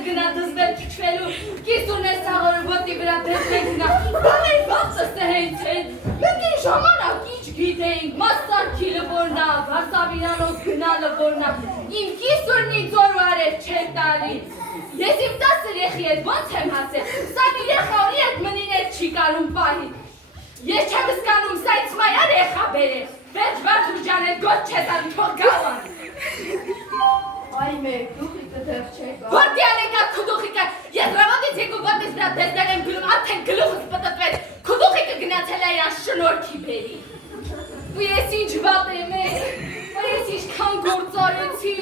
կգնա դզվել քիչվելու, կիսուրն է սաղորը ոտի վրա դեզվել գնա, բաներ բացս է հենց են, մենք են ժամանակ ինչ գիտեինք, մասսարքիլը որնա, վարսավիրանով գնալը որնա, իմ կիսուրն ինձ օր ու արև չեն տալի, ես իմ 10 երեխի հետ ոնց եմ հասել, սա երեխա օրի հետ մնին հետ չի կարում պահի, ես չեմ զգանում սա ինձ մայար եղա բերել, վերջ վարդ ուջան հետ գոտ չես անի թող գավան, Այ մեր գլուխիկը դեռ չեք Որտի անեկա քուդուխիկը, ես ռավոտից եկու ոտից վրա դեզդել եմ գլում, արդեն գլուխս պտտվեց, քուդուխիկը գնացել է իրան շնորքի բերի։ Ու ես ինչ վատ եմ է, ես ինչքան գործարեցի,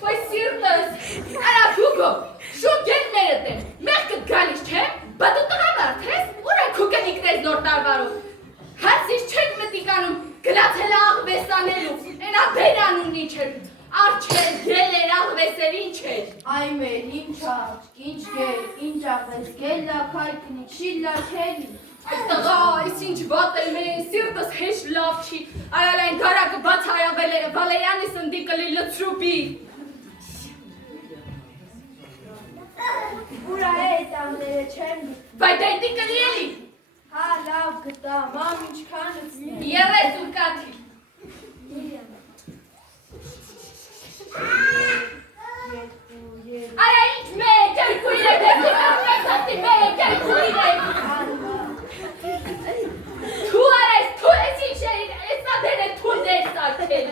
վայ սիրտս, արա հուգո, շուտ գել մերդ եմ, մեղքդ գալիս չէ, բա դու տղամարդ ես, ուր է քու կնիկնես նոր տարվարով, հացիս չեք մտիկանում, գնացել է աղվեսանելու, ենա բերանունի չէր, Արչեր, գելեր, աղվեսեր, ինչ էր։ Այ մեր, ինչ աչք, ինչ գել, ինչ աղվես, գելլա, քայքնի, շիլլա, քելի։ Այդ տղա, այս ինչ վատ եմ է, սիրտս հեշ լավ չի, արալ այն գարակը բաց հայավել է, վալերյանի սնդի կլի լծրուպի։ Ուրա է տանները չեմ գտ։ Բայց դայտի կլի էլի։ Հա, լավ գտամ, մամ ինչքան ըծնի։ 30 կաթի։ Արա ինչ մեկ, երկույր է, դեպի մեկ, երկույր է։ Թու արես, թու ես ինչ է, ես ադեն է թու դեր սարքել։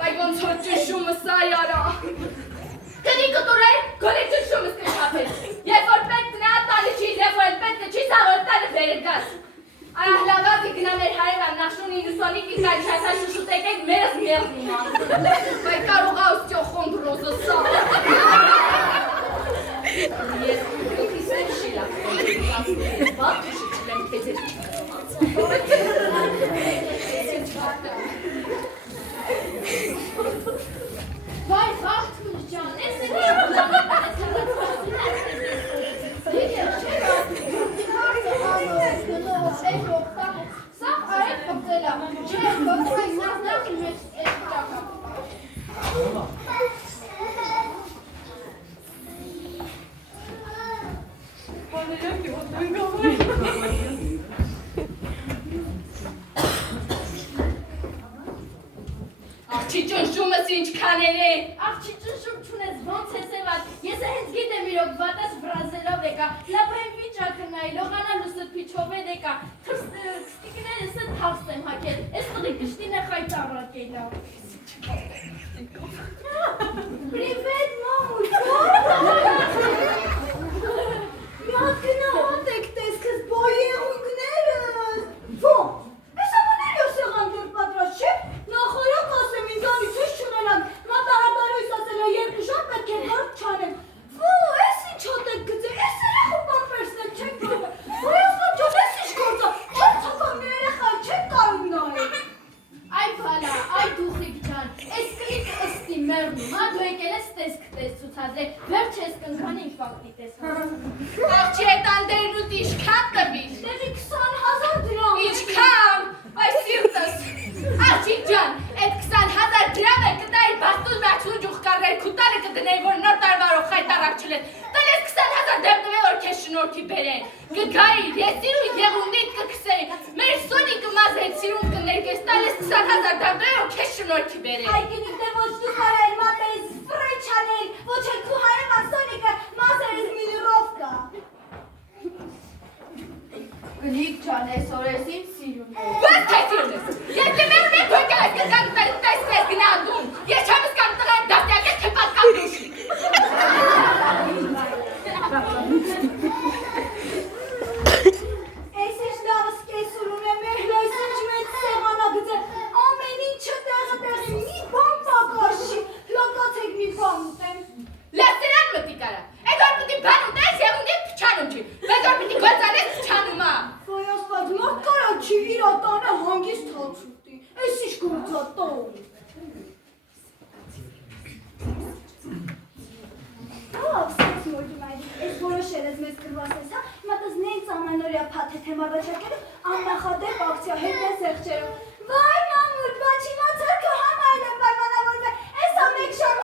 Բայց ոնց որ ճշումը սա յարա։ Կնիկը տուր է, գոլի ճշումս կշապել։ Երբ որ պետք նա տալի չի, երբ որ պետք չի, սա որ տալը վերը գաս։ Արա հլավացի գնա մեր հայևան, նախշունի նուսոնիկի կայ չասա շուշուտեք եք մերս մեղնի ման։ Բայց կարող ասյո խոնդրոզը սա։ Ես կուքիս եմ շիլակ, բատ ուշիչիլ եմ քեզ էր Վայ, խաղթուր ջան, ես է Սաղ արետ կպտելա, չէ, կոտր այս նազնախի մեջ էս ճակապ։ Աղջի ճնշումս ինչքան էր է։ Աղջի ճնշում չունես, ոնց ես էվատ, ես է հենց գիտեմ իրոք վատաս վրազելով եկա, լապային վիճակը նայի, լողանալու սրպիչով է դեկա, քստիկները սը թավս եմ հակել, ես տղի կշտին է խայտ առակելա։ Պրիվետ, մամուչ, մի հատ գնա հատեք տեսքս բոյեղույգներս, ո՞մ, ես ամաներ ես եղան դեր պատրաստ չէ, նախորակ ասեմ ինձանից ես չունենամ, մատարատարույս ասել է երկու ժամ պետք է հարկ չանեմ, ես ինչ հատեք գծել, ես երեխու պամպերսն եմ չեք կարող, ես ոջոն ես ինչ գործա, չեմ ծական մի երեխա չեք կարող նայել, այ բալա, այ դուխիկ ջան, ես կլիկ ըստի մերնում, հա դու եկել ես տեսք տես ծուցադրել, վերջ ես կնքան ինֆակտի տես Աղջի հետ անդերն ու տիշքան տվիր։ Դեպի 20,000 դրամ Ինչքան, այս սիրտս, աղջի ջան, այդ 20,000 դրամ է կտայի բաստուզ մեղցու ջուխ կարներ կուտալը կդնեի, որ նոր տարվարով խայտարակ չլես, տալ ես 20,000 դեմ տվե, որ քեզ շնորքի բերեն, կգայի, ես սիրու եղունիտ կքսեի, մեր սոնիկը մազ հետ սիրուն կներկես, տալ ես 20,000 դեմ տվե, որ քեզ շնորքի բերեն։ Այ կնիկ դե ոչ դու հարայր մատերից վրեչ անել, ոչ էլ քու հարևան սոնիկը մազերից միլիրովկա Կնիկ ջան, այսօր ես ինձ սիրում է Ված թե սիրում ես, ես դեմերում եմ թոյկա ես կգան տեսնես գնանդում, ես չեմ զգան տղան դաստյակ ես թե պատկան դուշի։ Այս ինչ լավս կեսուր ունեմ, այս ինչ մեծ սեղանագծը, ամեն ինչը տեղը տեղի, մի բան պակաշի, լակացեք մի բան ուտեմ Լասերան մտի կարա, այդ որ պտի բան ուտես եղունիտ փչանում չի, բայց որ պտի գործանես փչանում ա։ Ոյ ասպած մարդ կարա չի իրատանը հանգիստ հաց ուտի, այս ինչ գործա տող Ահ, սենց մորդում այդի, այս որոշել ես մեզ կրվասես հա, հիմա տզ նենց ամանորյա պաթեթեմ առաջարկելու, աննախադեպ ակցիա հետ ես եղջերում